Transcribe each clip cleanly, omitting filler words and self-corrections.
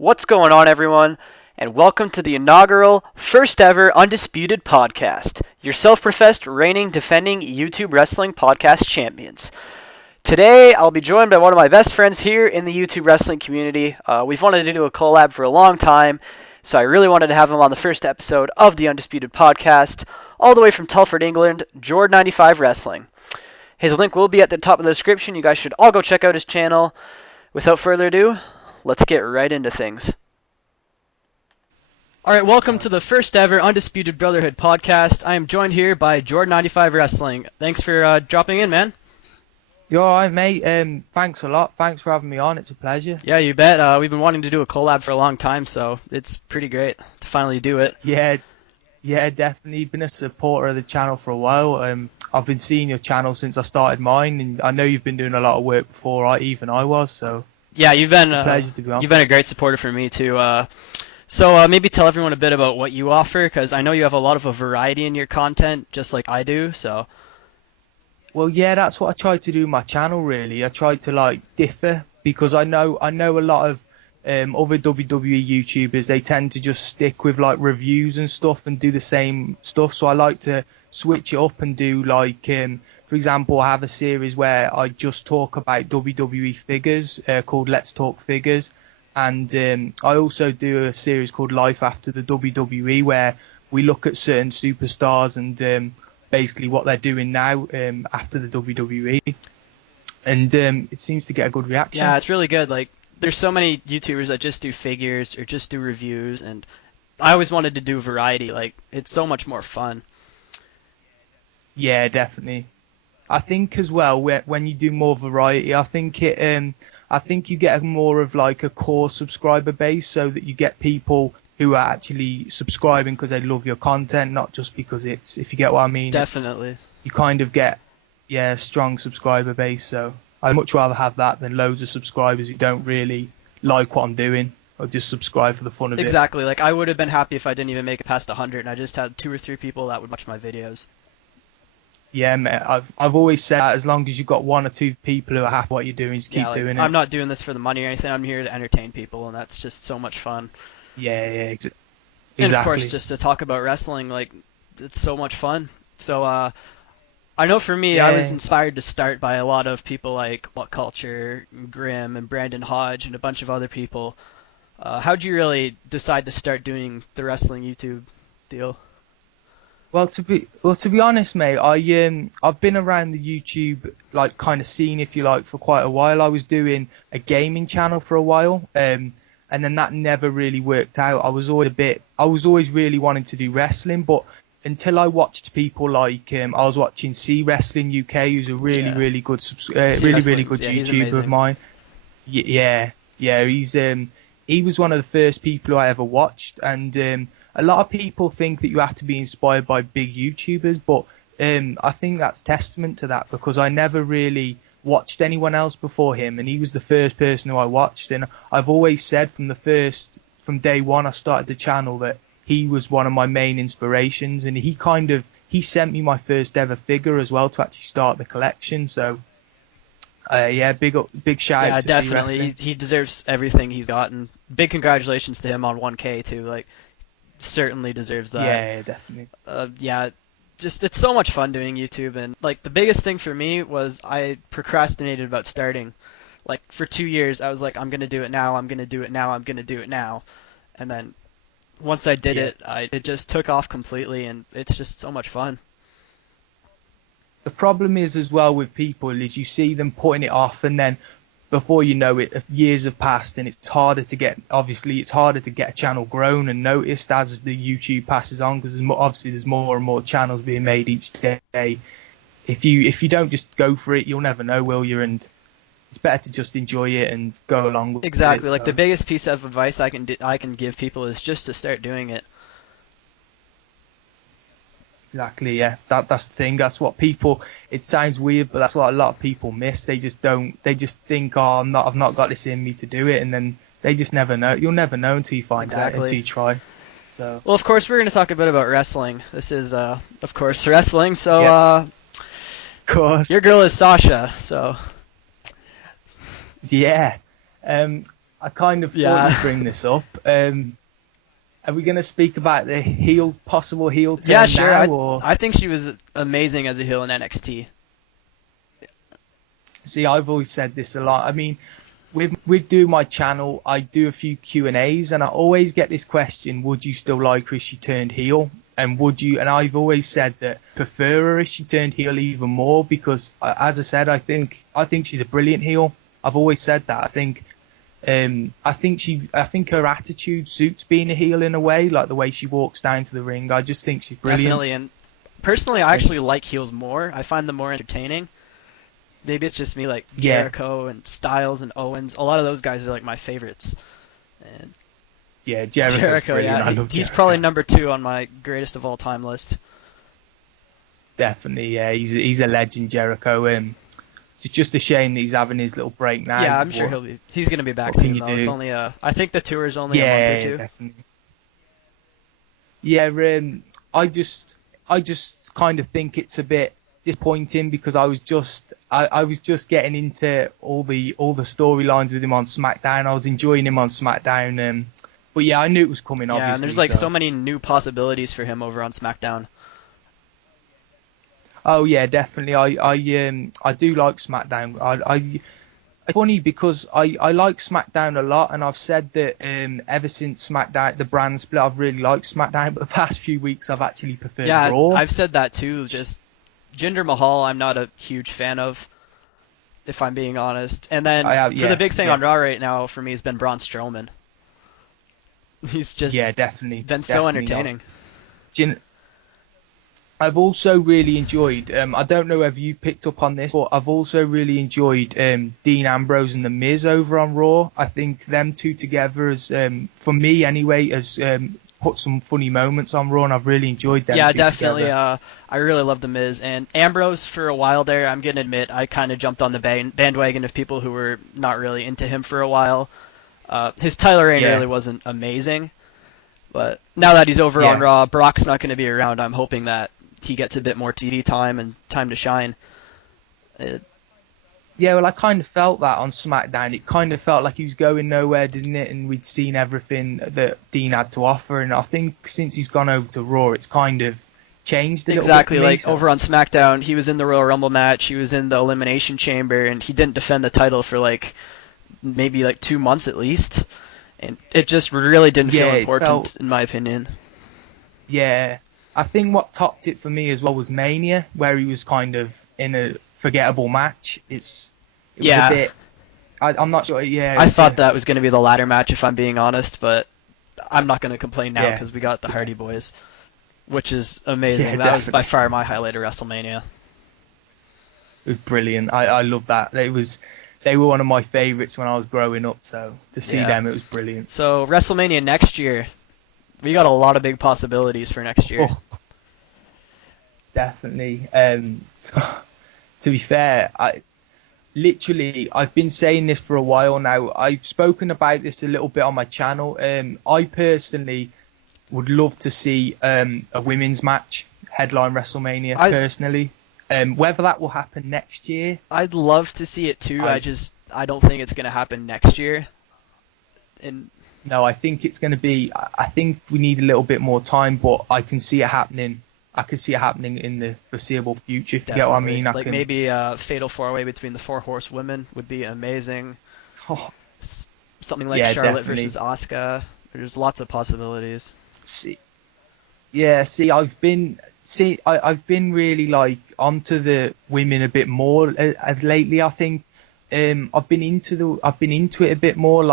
What's going on, everyone? And welcome to the inaugural, first ever Undisputed podcast, your self-professed reigning, defending YouTube wrestling podcast champions. Today, I'll be joined by one of my best friends here in the YouTube wrestling community. We've wanted to do a collab for a long time, so I really wanted to have him on the first episode of the Undisputed podcast, all the way from Telford, England, Jord95Wrestling. His link will be at the top of the description. You guys should all go check out his channel. Without further ado, let's get right into things. Alright, welcome to the first ever Undisputed Brotherhood podcast. I am joined here by Jord95Wrestling. Thanks for dropping in, man. You alright, mate? Thanks a lot. Thanks for having me on. It's a pleasure. Yeah, you bet. We've been wanting to do a collab for a long time, so it's pretty great to finally do it. Yeah, definitely. Been a supporter of the channel for a while. I've been seeing your channel since I started mine, and I know you've been doing a lot of work before I was, so... Yeah, you've been a pleasure to be on. You've been a great supporter for me too. So maybe tell everyone a bit about what you offer, because I know you have a lot of a variety in your content, just like I do. So. Well, yeah, that's what I try to do with my channel. Really, I try to differ, because I know a lot of other WWE YouTubers. They tend to just stick with reviews and stuff and do the same stuff. So I like to switch it up and do for example, I have a series where I just talk about WWE figures called Let's Talk Figures, and I also do a series called Life After the WWE, where we look at certain superstars and basically what they're doing now after the WWE, and it seems to get a good reaction. Yeah, it's really good. There's so many YouTubers that just do figures or just do reviews, and I always wanted to do variety. It's so much more fun. Yeah, definitely. I think as well, when you do more variety, I think you get more of a core subscriber base, so that you get people who are actually subscribing because they love your content, not just because if you get what I mean. Definitely. You kind of get, a strong subscriber base, so I'd much rather have that than loads of subscribers who don't really like what I'm doing or just subscribe for the fun of it. Exactly. I would have been happy if I didn't even make it past 100 and I just had 2 or 3 people that would watch my videos. Yeah, mate, I've always said that as long as you've got 1 or 2 people who are happy what you're doing, just keep doing it. I'm not doing this for the money or anything. I'm here to entertain people, and that's just so much fun. Yeah, exactly. And of course, just to talk about wrestling, it's so much fun. So I know for me, I was inspired to start by a lot of people like What Culture, Grimm, and Brandon Hodge, and a bunch of other people. How'd you really decide to start doing the wrestling YouTube deal? Well, to be honest, mate, I've been around the YouTube kind of scene, if you like, for quite a while. I was doing a gaming channel for a while, and then that never really worked out. I was always really wanting to do wrestling, but until I watched people I was watching C Wrestling UK, who's a really good really good YouTuber of mine. Yeah, he was one of the first people who I ever watched, and a lot of people think that you have to be inspired by big YouTubers, but I think that's testament to that, because I never really watched anyone else before him, and he was the first person who I watched. And I've always said from day one I started the channel that he was one of my main inspirations, and he sent me my first ever figure as well to actually start the collection. So big shout out to definitely. He deserves everything he's gotten. Big congratulations to him on 1K too. Certainly deserves that. Yeah, definitely. It's so much fun doing YouTube, and the biggest thing for me was I procrastinated about starting. For 2 years I was I'm gonna do it now, I'm gonna do it now, I'm gonna do it now, and then once I did it just took off completely, and it's just so much fun. The problem is as well with people is you see them putting it off, and then before you know it, years have passed, and it's harder to get a channel grown and noticed as the YouTube passes on, because obviously there's more and more channels being made each day. If you don't just go for it, you'll never know, will you? And it's better to just enjoy it and go along with it. Exactly. The biggest piece of advice I can give people is just to start doing it. Exactly, yeah. That's the thing. That's what people. It sounds weird, but that's what a lot of people miss. They just don't. They just think, oh, I've not got this in me to do it, and then they just never know. You'll never know until you find out, until you try. So. Well, of course, we're going to talk a bit about wrestling. This is, of course, wrestling. So, of course. Your girl is Sasha. So. Yeah. I kind of thought you'd bring this up. Are we going to speak about the possible heel turn Yeah, sure. now? Or I think she was amazing as a heel in NXT. see, I've always said this a lot. I mean, with doing my channel, I do a few Q&As, and I always get this question: would you still like her if she turned heel? And would you? And I've always said that prefer her if she turned heel even more, because, as I said, I think she's a brilliant heel. I've always said that. I think her attitude suits being a heel in a way, like the way she walks down to the ring. I just think she's brilliant. Definitely, and personally, I actually like heels more. I find them more entertaining. Maybe it's just me, like Jericho and Styles and Owens. A lot of those guys are like my favorites. And yeah, Jericho. Yeah, I love he's Jericho. probably number 2 on my greatest of all time list. Definitely, yeah, he's a legend, Jericho. It's just a shame that he's having his little break now. Yeah, I'm sure he's gonna be back soon though. It's only I think the tour is only a month or 2. Definitely. Yeah, I just kind of think it's a bit disappointing, because I was just getting into all the storylines with him on SmackDown. I was enjoying him on SmackDown, but yeah, I knew it was coming. Obviously, and there's like so many new possibilities for him over on SmackDown. Oh yeah, definitely. I do like SmackDown. It's funny because I like SmackDown a lot, and I've said that ever since SmackDown, the brand split, I've really liked SmackDown. But the past few weeks, I've actually preferred Raw. I've said that too. Just Jinder Mahal, I'm not a huge fan of, if I'm being honest. And then the big thing on Raw right now for me has been Braun Strowman. He's just been so entertaining. I've also really enjoyed, I don't know if you picked up on this, but I've also really enjoyed Dean Ambrose and The Miz over on Raw. I think them two together, for me anyway, has put some funny moments on Raw, and I've really enjoyed them Yeah, two definitely. together. I really love The Miz. And Ambrose, for a while there, I'm going to admit, I kind of jumped on the bandwagon of people who were not really into him for a while. His title reign really wasn't amazing. But now that he's over on Raw, Brock's not going to be around. I'm hoping that he gets a bit more TV time and time to shine. Yeah, well, I kind of felt that on SmackDown. It kind of felt like he was going nowhere, didn't it? And we'd seen everything that Dean had to offer. And I think since he's gone over to Raw, it's kind of changed a little bit. Exactly, like over on SmackDown, he was in the Royal Rumble match, he was in the Elimination Chamber, and he didn't defend the title for maybe 2 months at least. And it just really didn't feel important, in my opinion. Yeah. I think what topped it for me as well was Mania, where he was kind of in a forgettable match. It was a bit... I'm not sure. Yeah, I thought that was going to be the ladder match, if I'm being honest, but I'm not going to complain now because we got the Hardy Boys, which is amazing. That was by far my highlight of WrestleMania. It was brilliant. I love that. They were one of my favourites when I was growing up, so to see them, it was brilliant. So WrestleMania next year, we got a lot of big possibilities for next year. Oh, definitely. To be fair, I've been saying this for a while now. I've spoken about this a little bit on my channel. I personally would love to see a women's match headline WrestleMania, personally. Whether that will happen next year, I'd love to see it too. I don't think it's going to happen next year. No, I think it's going to be. I think we need a little bit more time, but I can see it happening. I could see it happening in the foreseeable future. If you get what I mean, maybe a fatal 4-way between the 4 horsewomen would be amazing. Something like Charlotte versus Asuka. There's lots of possibilities. I've been really onto the women a bit more as lately. I think I've been into it a bit more. A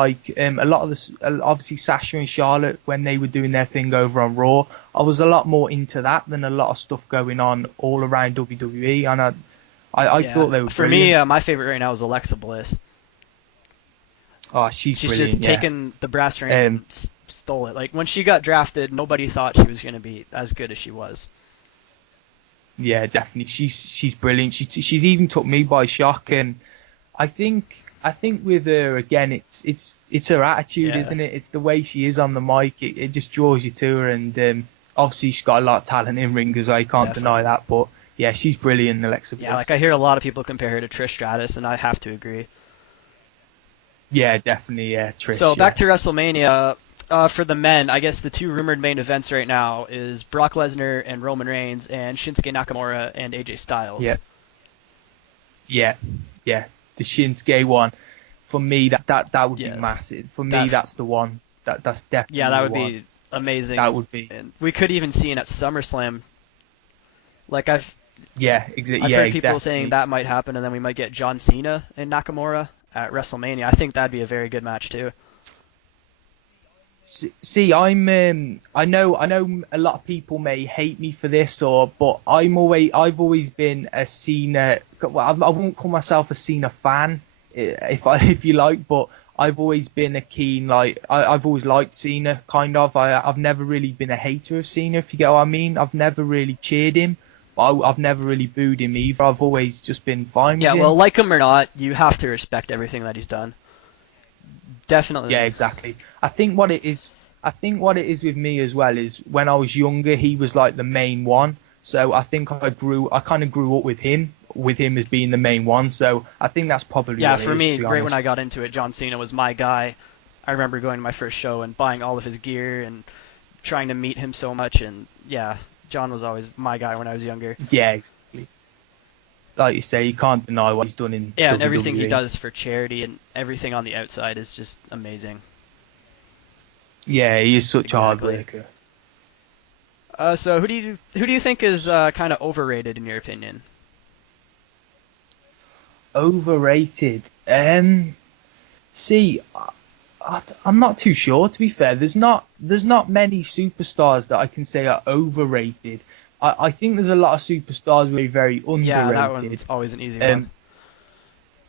lot of obviously Sasha and Charlotte, when they were doing their thing over on Raw, I was a lot more into that than a lot of stuff going on all around WWE. And I thought they were for brilliant. Me. My favorite right now is Alexa Bliss. Oh, she's brilliant. Just taken the brass ring and stole it. Like when she got drafted, nobody thought she was going to be as good as she was. Yeah, definitely. She's brilliant. She's even took me by shock, and I think with her again, it's her attitude, isn't it? It's the way she is on the mic. It just draws you to her, and obviously she's got a lot of talent in ring as well. You can't deny that. But yeah, she's brilliant, Alexa Bliss. Yeah, I hear a lot of people compare her to Trish Stratus, and I have to agree. Yeah, definitely. Yeah, Trish. So back to WrestleMania. For the men, I guess the two rumored main events right now is Brock Lesnar and Roman Reigns, and Shinsuke Nakamura and AJ Styles. Yeah. The Shinsuke one, for me, that would be massive. For me, that's the one. That's definitely. Yeah, that would the one. be amazing. That would be. And we could even see it at SummerSlam. Like I've heard people definitely. saying that might happen, and then we might get John Cena and Nakamura at WrestleMania. I think that'd be a very good match too. See, I know a lot of people may hate me for this, but I've always been a Cena. Well, I won't call myself a Cena fan, if you like, but I've always been a keen, I've always liked Cena, kind of. I've never really been a hater of Cena, if you get what I mean. I've never really cheered him. I've never really booed him either. I've always just been fine with him. Yeah, well, like him or not, you have to respect everything that he's done. Definitely. Yeah, exactly. I think what it is with me as well is when I was younger, he was like the main one. So I think I kind of grew up with him as being the main one. So I think that's probably yeah. What For it is, me, to be great honest. when I got into it. John Cena was my guy. I remember going to my first show and buying all of his gear and trying to meet him so much. And yeah, John was always my guy when I was younger. Yeah, exactly. Like you say, you can't deny what he's done in WWE. And everything he does for charity and everything on the outside is just amazing. Yeah, he is such a hard worker. So who do you think is kind of overrated in your opinion? Overrated. See, I'm not too sure, to be fair. There's not many superstars that I can say are overrated. I think there's a lot of superstars very, very underrated. Yeah, that one's always an easy one.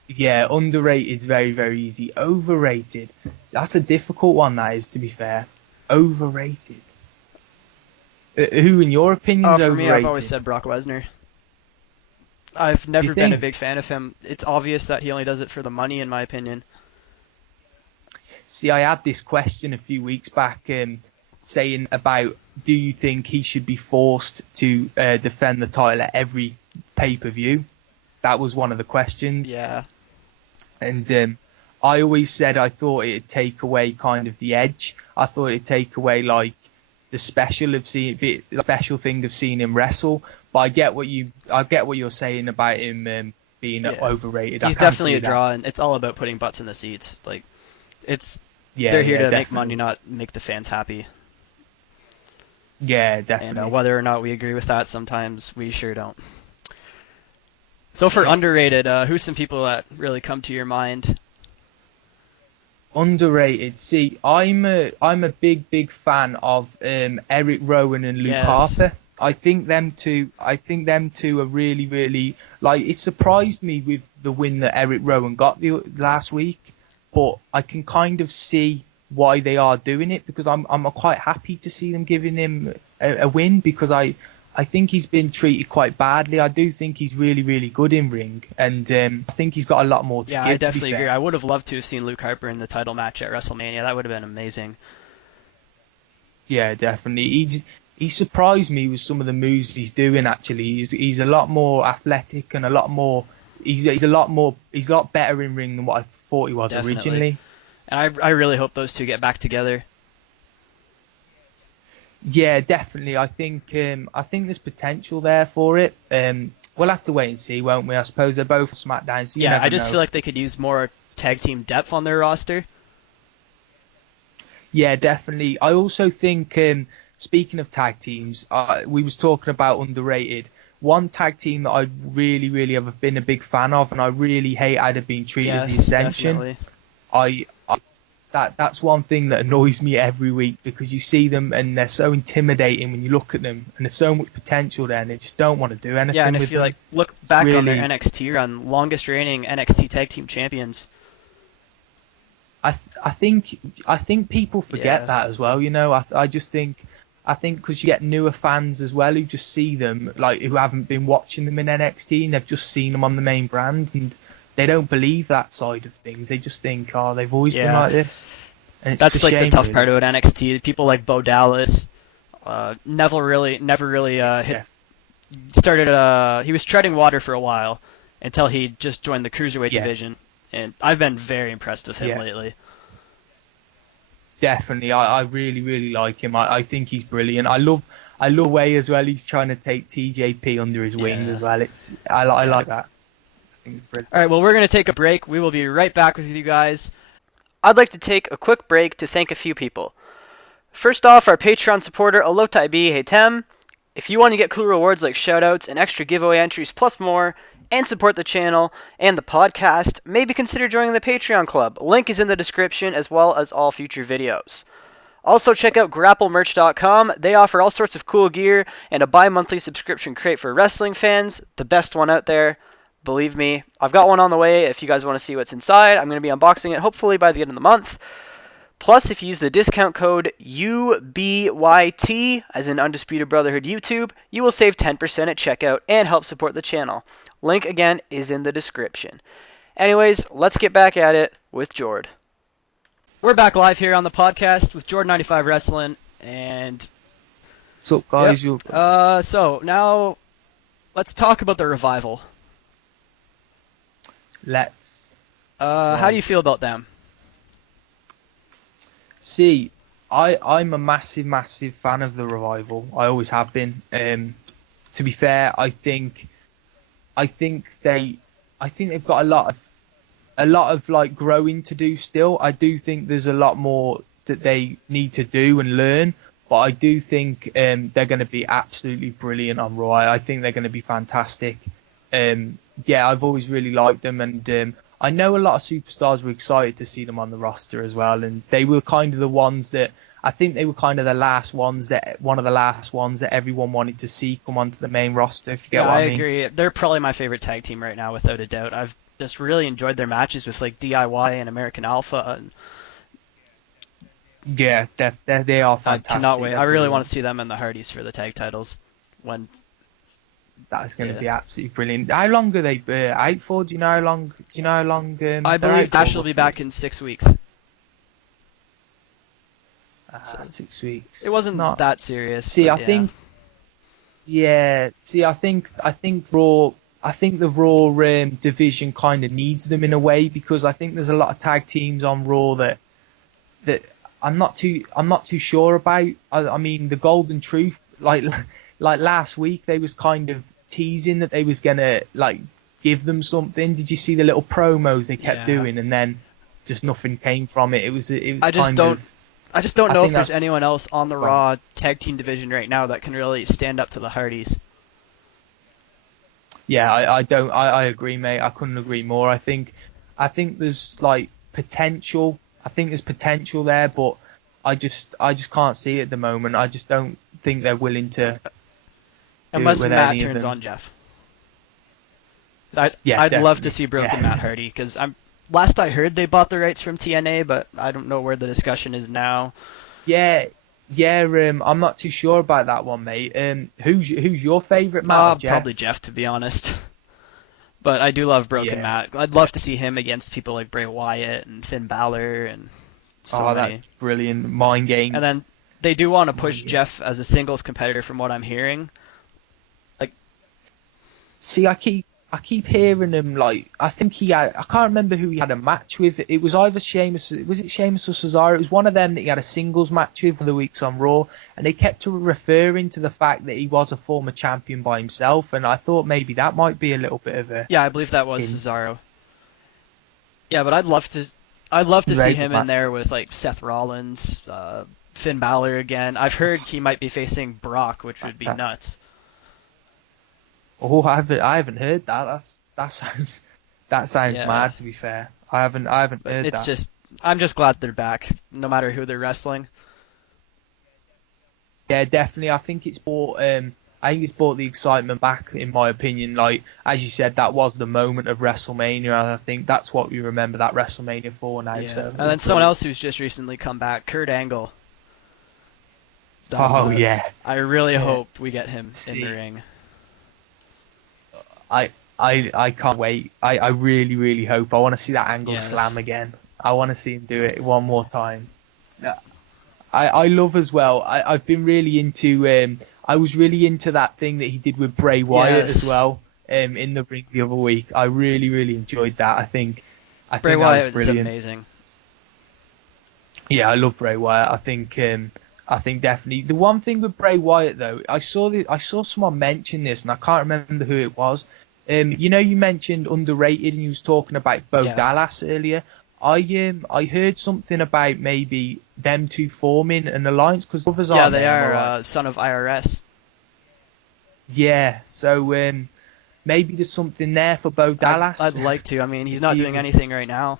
Yeah, underrated is very, very easy. Overrated, that's a difficult one, that is, to be fair. Overrated. Who, in your opinion, is for overrated? me, I've always said Brock Lesnar. I've never been a big fan of him. It's obvious that he only does it for the money, in my opinion. See, I had this question a few weeks back saying about, do you think he should be forced to defend the title at every pay-per-view? That was one of the questions. Yeah. And I always said I thought it'd take away kind of the edge. I thought it'd take away like the special thing of seeing him wrestle. But I get what you're saying about him being overrated. He's definitely a draw, and it's all about putting butts in the seats. Like, they're here to make money, not make the fans happy. Yeah, definitely. And whether or not we agree with that, sometimes we sure don't. So for underrated, who's some people that really come to your mind? Underrated. See, I'm a big fan of Eric Rowan and Luke Harper. I think them two are really, really, like, it surprised me with the win that Eric Rowan got last week, but I can kind of see why they are doing it, because I'm quite happy to see them giving him a win, because I think he's been treated quite badly. I do think he's really, really good in ring, and I think he's got a lot more to give. Yeah, I definitely agree. I would have loved to have seen Luke Harper in the title match at WrestleMania. That would have been amazing. Yeah, definitely. He surprised me with some of the moves he's doing. Actually, he's a lot more athletic and a lot more. He's a lot better in ring than what I thought he was originally. And I really hope those two get back together. Yeah, definitely. I think there's potential there for it. We'll have to wait and see, won't we? I suppose they're both SmackDown. So I just feel like they could use more tag team depth on their roster. Yeah, definitely. I also think, speaking of tag teams, we was talking about underrated. One tag team that I really, really have been a big fan of, and I really hate how they've been treated as the Ascension. Definitely. That's one thing that annoys me every week, because you see them and they're so intimidating when you look at them, and there's so much potential there, and they just don't want to do anything. Yeah, and with if you them. look back on their NXT run, longest reigning NXT tag team champions. I think people forget that as well. You know, I just think because you get newer fans as well who just see them, like, who haven't been watching them in NXT, and they've just seen them on the main brand, and they don't believe that side of things. They just think, they've always been like this. And it's That's like shame, the tough really. part about NXT. People like Bo Dallas, never really started. He was treading water for a while until he just joined the cruiserweight division, and I've been very impressed with him lately. Definitely, I really, really like him. I think he's brilliant. I love the way as well he's trying to take TJP under his wing as well. I like that. I think it's brilliant. All right, well, we're going to take a break. We will be right back with you guys. I'd like to take a quick break to thank a few people. First off, our Patreon supporter, Alotai B. Haytem. If you want to get cool rewards like shoutouts and extra giveaway entries plus more, and support the channel and the podcast, maybe consider joining the Patreon club. Link is in the description as well as all future videos. Also, check out grapplemerch.com. They offer all sorts of cool gear and a bi-monthly subscription crate for wrestling fans. The best one out there. Believe me, I've got one on the way if you guys want to see what's inside. I'm going to be unboxing it hopefully by the end of the month. Plus, if you use the discount code UBYT, as in Undisputed Brotherhood YouTube, you will save 10% at checkout and help support the channel. Link, again, is in the description. Anyways, let's get back at it with Jord. We're back live here on the podcast with Jord95Wrestling, and... What's up, guys? Yep. So, now, let's talk about the Revival. How do you feel about them? See, I'm a massive, massive fan of the Revival. I always have been. To be fair, I think they've got a lot of like growing to do still. I do think there's a lot more that they need to do and learn, but I do think they're going to be absolutely brilliant on Raw. I think they're going to be fantastic. I've always really liked them, and I know a lot of superstars were excited to see them on the roster as well, and they were kind of the ones that I think they were kind of one of the last ones that everyone wanted to see come onto the main roster. If you get what I mean. I agree. They're probably my favorite tag team right now, without a doubt. I've just really enjoyed their matches with like DIY and American Alpha. Yeah, they are fantastic. I cannot wait. I really want to see them and the Hardys for the tag titles when. That's going to be absolutely brilliant. How long are they out for? Do you know how long? I believe Dash will be back in 6 weeks. 6 weeks. It wasn't that serious. See, I think. Yeah. See, I think Raw. I think the Raw division kind of needs them in a way, because I think there's a lot of tag teams on Raw that I'm not too sure about. I mean, the Golden Truth, like last week, they was kind of teasing that they was gonna like give them something. Did you see the little promos they kept doing, and then just nothing came from it? It was. I just don't know if there's anyone else on the Raw tag team division right now that can really stand up to the Hardys. Yeah, I don't. I agree, mate. I couldn't agree more. I think there's like potential. I think there's potential there, but I just can't see it at the moment. I just don't think they're willing to. Unless Matt turns on Jeff. I'd love to see Broken Matt Hardy, because last I heard they bought the rights from TNA, but I don't know where the discussion is now. Yeah. I'm not too sure about that one, mate. Who's your favourite Matt? Jeff? Probably Jeff, to be honest. But I do love Broken Matt. I'd love to see him against people like Bray Wyatt and Finn Balor and so many. That's brilliant. Mind games. And then they do want to push Jeff as a singles competitor, from what I'm hearing. See, I keep hearing him, like, I think I can't remember who he had a match with. It was either Sheamus or Cesaro? It was one of them that he had a singles match with for the weeks on Raw, and they kept referring to the fact that he was a former champion by himself, and I thought maybe that might be a little bit of a... Yeah, I believe that was Cesaro. Yeah, but I'd love to see him in there with, like, Seth Rollins, Finn Balor again. I've heard he might be facing Brock, which would be nuts. Oh, I haven't heard that. That sounds mad. To be fair, I haven't heard that. I'm just glad they're back, no matter who they're wrestling. Yeah, definitely. I think it's brought the excitement back, in my opinion. Like, as you said, that was the moment of WrestleMania, and I think that's what we remember that WrestleMania for now. Yeah. So, and then someone else who's just recently come back, Kurt Angle. Yeah. I really hope we get him in the ring. I can't wait. I really, really hope. I want to see that Angle slam again. I want to see him do it one more time. I love as well. I've been really into. I was really into that thing that he did with Bray Wyatt as well. In the ring the other week, I really, really enjoyed that. I think I Bray think that was Wyatt is brilliant. amazing. Yeah, I love Bray Wyatt. I think definitely the one thing with Bray Wyatt though, I saw someone mention this and I can't remember who it was. You know, you mentioned underrated and you was talking about Bo Yeah. Dallas earlier. I heard something about maybe them two forming an alliance because others Yeah, aren't they they? Am I are right? son of IRS. Yeah. So maybe there's something there for Bo I'd Dallas. like to. I mean, he's If not you doing anything right now.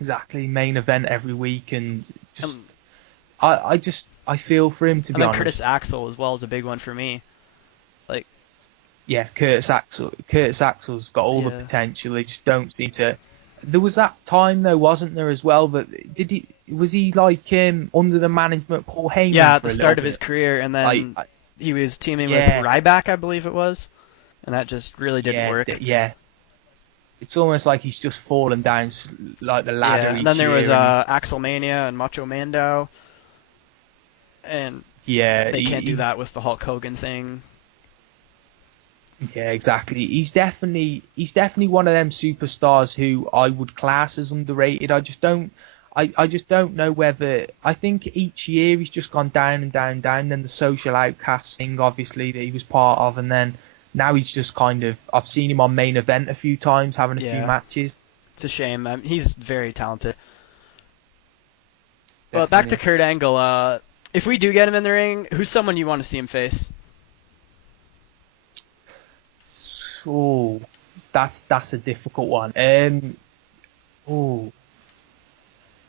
exactly main event every week and just Um, I feel for him to and be then Curtis honest. Axel as well is a big one for me. Like, Yeah, Curtis Axel's got all the yeah. potential. They just don't seem to. There was that time though, wasn't there as well? That was he like under the management of Paul Heyman Yeah, at for the a start little of his bit? career, and Like, then he was teaming with yeah, Ryback, I believe it was, and that just really didn't work. yeah. It's almost like he's just fallen down like the ladder Yeah, and then each there was year, and Axel Mania and Macho Mando, and yeah, they can't do he's that with the Hulk Hogan thing. yeah, exactly. He's definitely one of them superstars who I would class as underrated. I just don't know whether I think each year he's just gone down and down and down. Then the social outcast thing, obviously, that he was part of, and then now he's just kind of I've seen him on main event a few times having a few Yeah, matches. it's a shame. He's very talented. But back to Definitely. Kurt Angle. If we do get him in the ring, who's someone you want to see him face? Oh, that's a difficult one. Oh.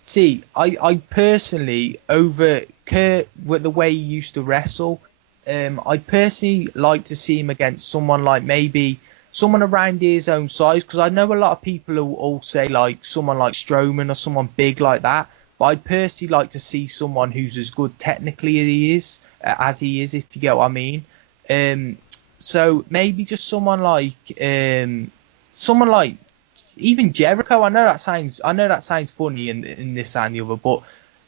See, I personally, over Kurt, with the way he used to wrestle, I personally like to see him against someone like maybe someone around his own size, because I know a lot of people who all say like someone like Strowman or someone big like that, but I'd personally like to see someone who's as good technically as he is, if you get what I mean. Um, so maybe just someone like even Jericho. I know that sounds funny in this and the other, but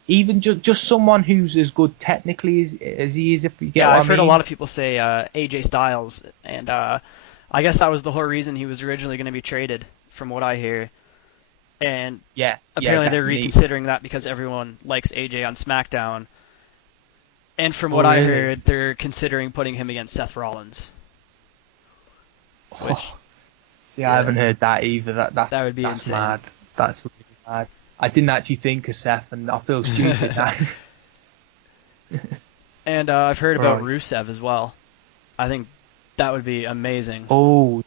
even just someone who's as good technically as he is, if you get Yeah, what I've I heard a mean. lot of people say AJ Styles, and I guess that was the whole reason he was originally going to be traded, from what I hear. And Yeah, apparently they're definitely. reconsidering that because everyone likes AJ on SmackDown. And from Oh, what I really? heard, they're considering putting him against Seth Rollins. Which, Oh, see, I yeah, haven't heard that either. that would be That's insane. mad. That's really mad. I didn't actually think of Seth, and I feel stupid now. And I've heard about Right. Rusev as well. I think that would be amazing. Oh,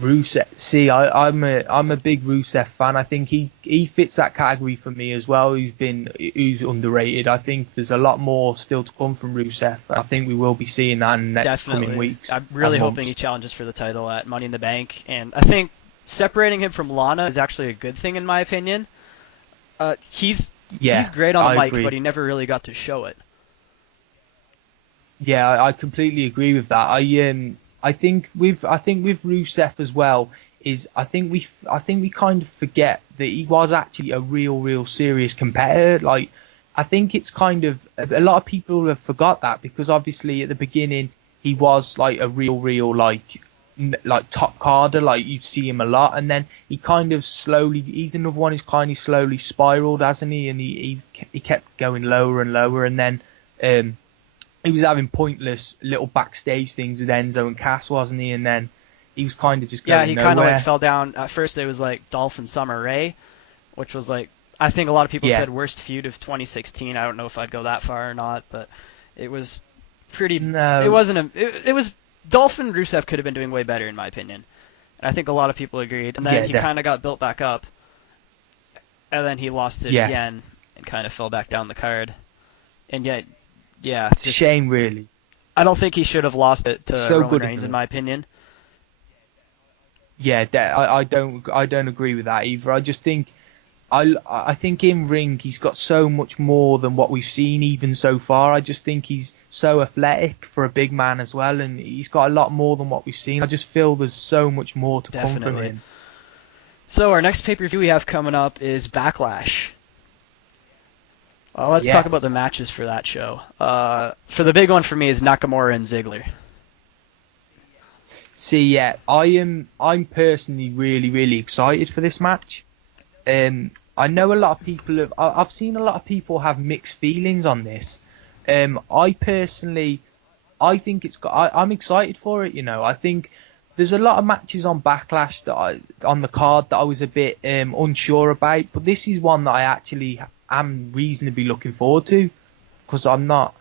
Rusev. See, I'm a big Rusev fan. I think he fits that category for me as well. Who's underrated. I think there's a lot more still to come from Rusev. I think we will be seeing that in the next coming Definitely. weeks I'm and really hoping months. he challenges for the title at Money in the Bank. And I think separating him from Lana is actually a good thing in my opinion. He's Yeah, great on the I mic, agree. but he never really got to show it. Yeah, I completely agree with that. I think with Rusev as well is I think we kind of forget that he was actually a real serious competitor. Like I think it's kind of a lot of people have forgot that because obviously at the beginning he was like a real like top carder, like you'd see him a lot, and then he kind of slowly he's another one who's kind of slowly spiraled, hasn't he? And he kept going lower and lower, and then he was having pointless little backstage things with Enzo and Cass, wasn't he? And then he was kind of just Yeah, going he kind of like nowhere. fell down. At first it was like Dolph and Summer Rae, which was like I think a lot of people Yeah. said worst feud of 2016. I don't know if I'd go that far or not, but it was pretty. It No. wasn't a. It was Dolph and Rusev could have been doing way better in my opinion, and I think a lot of people agreed. And then Yeah. he kind of got built back up, and then he lost it Yeah. again and kind of fell back down the card. And yet, yeah, It's a just shame, really. I don't think he should have lost it to So Roman good of Reigns in him. my opinion. Yeah. I don't agree with that either. I just think I think in ring he's got so much more than what we've seen even so far. I just think he's so athletic for a big man as well, and he's got a lot more than what we've seen. I just feel there's so much more to come from Definitely. him. So our next pay-per-view we have coming up is Backlash. Let's talk about the Yes. matches for that show. For the big one for me is Nakamura and Ziggler. See, yeah, I'm personally really, really excited for this match. I know a lot of people I've seen a lot of people have mixed feelings on this. I personally, I think I'm excited for it. I think there's a lot of matches on Backlash on the card that I was a bit unsure about, but this is one that I actually am reasonably looking forward to, because I'm not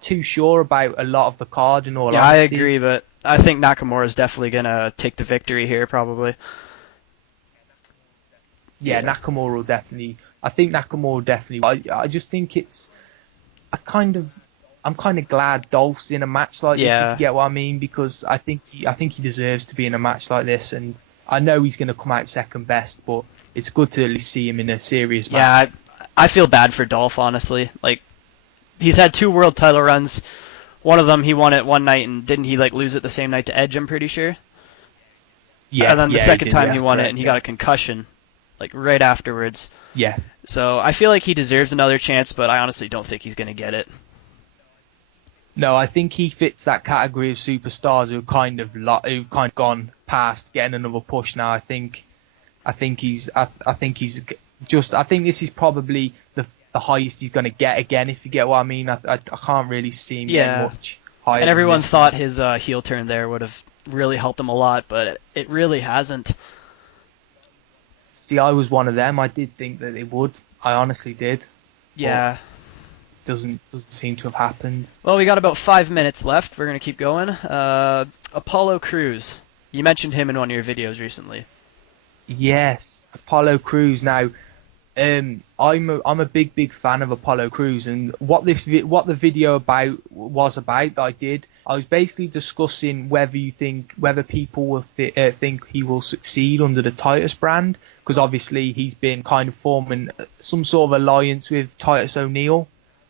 too sure about a lot of the card in all Yeah, honesty. I agree, but I think Nakamura is definitely gonna take the victory here, probably. Yeah, Nakamura will definitely. I think Nakamura will definitely. I just think I'm kind of glad Dolph's in a match like this, if you get what I mean, because I think he deserves to be in a match like this, and I know he's going to come out second best, but it's good to at least see him in a serious match. Yeah, I feel bad for Dolph, honestly. Like, he's had 2 world title runs. One of them he won it one night, and didn't he lose it the same night to Edge? I'm pretty sure. Yeah. And then the second time he won correct, it, and he got a concussion, right afterwards. Yeah. So I feel like he deserves another chance, but I honestly don't think he's gonna get it. No, I think he fits that category of superstars who've kind of gone past getting another push now. I think this is probably the highest he's going to get again, if you get what I mean. I can't really see him getting much higher. And everyone thought his heel turn there would have really helped him a lot, but it really hasn't. See, I was one of them. I did think that it would. I honestly did. Yeah. Doesn't seem to have happened. Well, we got about 5 minutes left. We're going to keep going. Apollo Crews. You mentioned him in one of your videos recently. Yes, Apollo Crews. Now, I'm a big fan of Apollo Crews, and what the video was about that I did, I was basically discussing whether people will think he will succeed under the Titus brand, because obviously he's been kind of forming some sort of alliance with Titus O'Neil.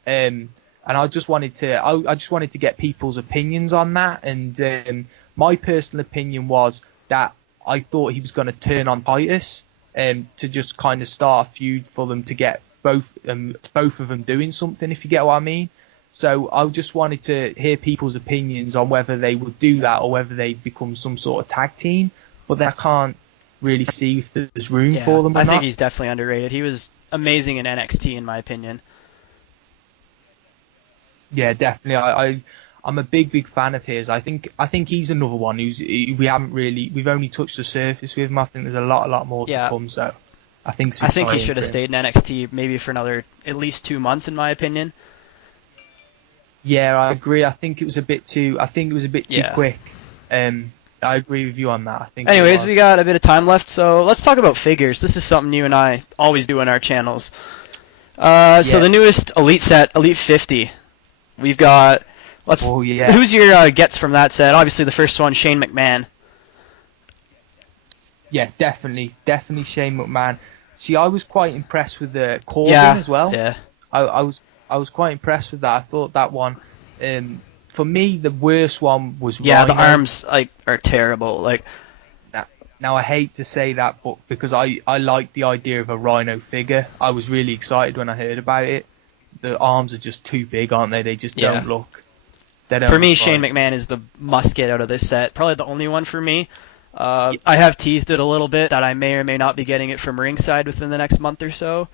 And I just wanted to get people's opinions on that, and my personal opinion was that I thought he was going to turn on Titus, to just kind of start a feud for them to get both of them doing something, if you get what I mean. So I just wanted to hear people's opinions on whether they would do that or whether they become some sort of tag team, but then I can't really see if there's room for them or not. I think he's definitely underrated. He was amazing in NXT, in my opinion. Yeah, definitely. I'm a big fan of his. I think he's another one we've only touched the surface with him. I think there's a lot more to come. So I think he should have stayed in NXT maybe for another at least 2 months, in my opinion. Yeah, I agree. I think it was a bit too quick. I agree with you on that. Anyways, we got a bit of time left, so let's talk about figures. This is something you and I always do in our channels. So the newest Elite set, Elite 50. We've got. Who's your gets from that set? Obviously, the first one, Shane McMahon. Yeah, definitely Shane McMahon. See, I was quite impressed with the Corbin as well. Yeah. I was quite impressed with that. I thought that one, for me, the worst one was Rhino. Yeah, the arms are terrible. Now I hate to say that, but because I like the idea of a Rhino figure, I was really excited when I heard about it. The arms are just too big, aren't they? They just don't look. For me, Shane McMahon is the must get out of this set. Probably the only one for me. I have teased it a little bit that I may or may not be getting it from ringside within the next month or so.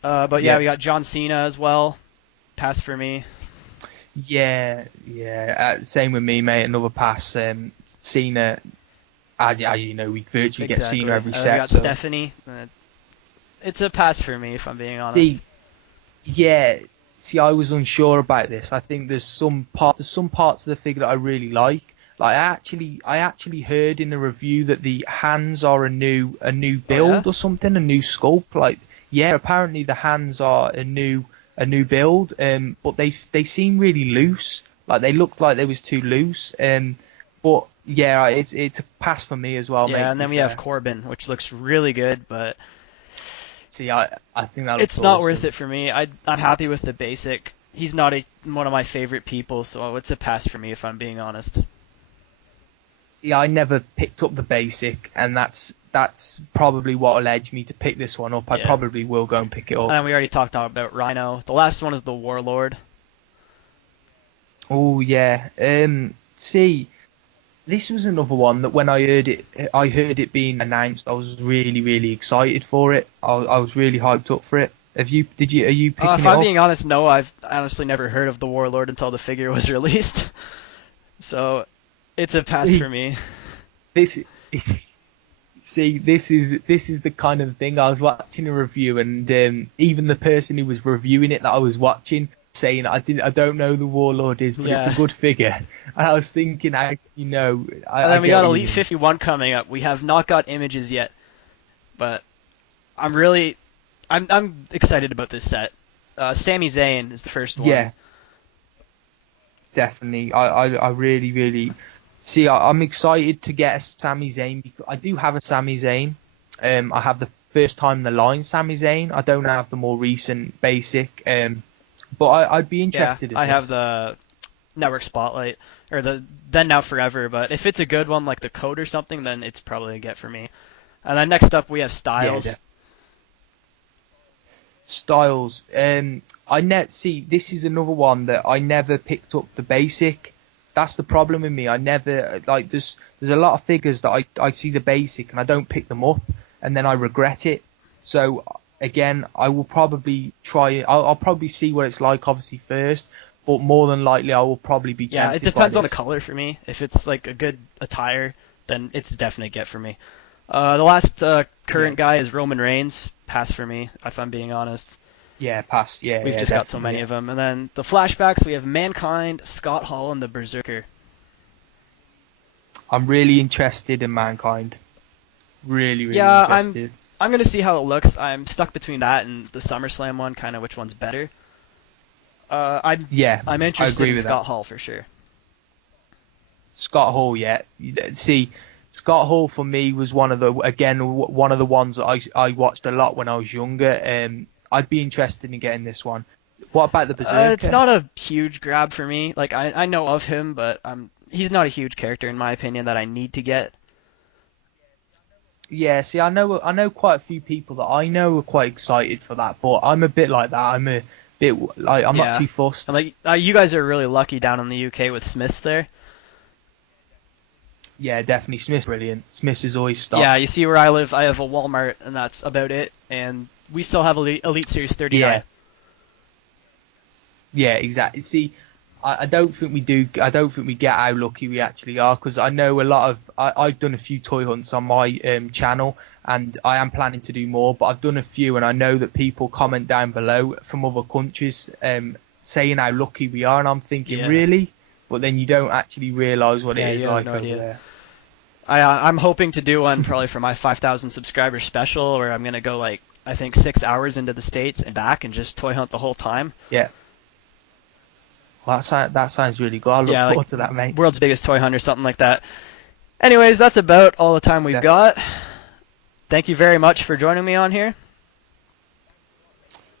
But we got John Cena as well. Pass for me. Yeah. Same with me, mate. Another pass. Cena, as you know, we virtually get Cena every set. We got Stephanie. It's a pass for me, if I'm being honest. See, I was unsure about this. I think there's some parts of the figure that I really like. Like I actually heard in the review that the hands are a new build or something, a new sculpt. Apparently the hands are a new build. But they seem really loose. Like they looked like they was too loose. But yeah, it's a pass for me as well. Yeah, and then we have Corbin, which looks really good, but. See, I think that looks it's not worth it for me. I'm happy with the basic. He's not one of my favorite people, so it's a pass for me if I'm being honest. See, I never picked up the basic, and that's probably what will edge me to pick this one up. I probably will go and pick it up. And we already talked about Rhino. The last one is the Warlord. Oh yeah. See, this was another one that when I heard it being announced, I was really, really excited for it. I was really hyped up for it. Are you picking If it I'm up? being honest, no, I've honestly never heard of the Warlord until the figure was released. So it's a pass for me. This See, this is the kind of thing. I was watching a review, and even the person who was reviewing it that I was watching saying I don't know who the Warlord is, but it's a Yeah. good figure. And I was thinking, And I then we get got what you Elite mean. 51 coming up. We have not got images yet, but I'm excited about this set. Sami Zayn is the first one. Yeah, definitely. I really, really see. I'm excited to get a Sami Zayn because I do have a Sami Zayn. I have the first time in the line Sami Zayn. I don't have the more recent basic. But I'd be Yeah, interested in I have this. the Network Spotlight or the Then Now Forever, but if it's a good one like the Code or something, then it's probably a get for me. And then next up we have Yeah, Styles. Styles. See, this is another one that I never picked up the basic. That's the problem with me. I never like there's a lot of figures that I see the basic and I don't pick them up, and then I regret it. So again, I will probably try. I'll probably see what it's like obviously first, but more than likely I will probably be Yeah, it tempted by depends on the this. color for me. If it's like a good attire, then it's definitely a get for me. The last Yeah, current guy is Roman Reigns. Pass for me, if I'm being honest. yeah, pass. Yeah, We've yeah, just got so definitely. many Yeah. of them. And then the flashbacks, we have Mankind, Scott Hall, and the Berserker. I'm really interested in Mankind. Really, really Yeah, I'm interested. I'm gonna see how it looks. I'm stuck between that and the SummerSlam one, kind of which one's better. Yeah, I'm I interested agree in with that. Scott Hall for sure. Scott Hall, yeah. See, Scott Hall for me was one of the ones that I watched a lot when I was younger. I'd be interested in getting this one. What about the It's Berserker? not a huge grab for me. Like I know of him, but he's not a huge character in my opinion that I need to get. Yeah, see, I know quite a few people that I know are quite excited for that, but I'm a bit like that. I'm a bit like I'm not Yeah, too fussed. and like you guys are really lucky down in the UK with Smiths there. Yeah, definitely. Smith's brilliant. Smith is always Yeah, stocked. you see where I live, I have a Walmart, and that's about it. And we still have Elite Series 39. Yeah, yeah, exactly. See, I don't think we do. I don't think we get how lucky we actually are because I know a lot of. I've done a few toy hunts on my channel, and I am planning to do more. But I've done a few, and I know that people comment down below from other countries saying how lucky we are, and I'm thinking, Yeah, really? But then you don't actually realise what it yeah, is you have like no over idea. there. I'm hoping to do one probably for my 5,000 subscriber special, where I'm gonna go like I think 6 hours into the States and back and just toy hunt the whole time. Yeah. Well, that sounds really good. I look Yeah, like forward to that, mate. world's biggest toy hunt or something like that. Anyways, that's about all the time we've Yeah. got. Thank you very much for joining me on here.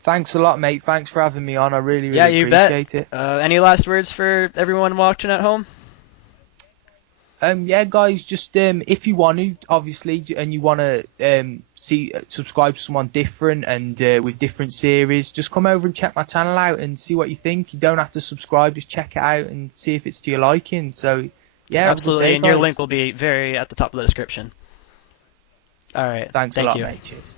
Thanks a lot, mate. Thanks for having me on. I really, Yeah, really you bet. appreciate it. Any last words for everyone watching at home? Yeah, guys, just if you want to, obviously, and you want to subscribe to someone different and with different series, just come over and check my channel out and see what you think. You don't have to subscribe, just check it out and see if it's to your liking. So, yeah, have a good Absolutely, day, and your guys. link will be very at the top of the description. All right, Thanks a thank lot, you. mate. Cheers.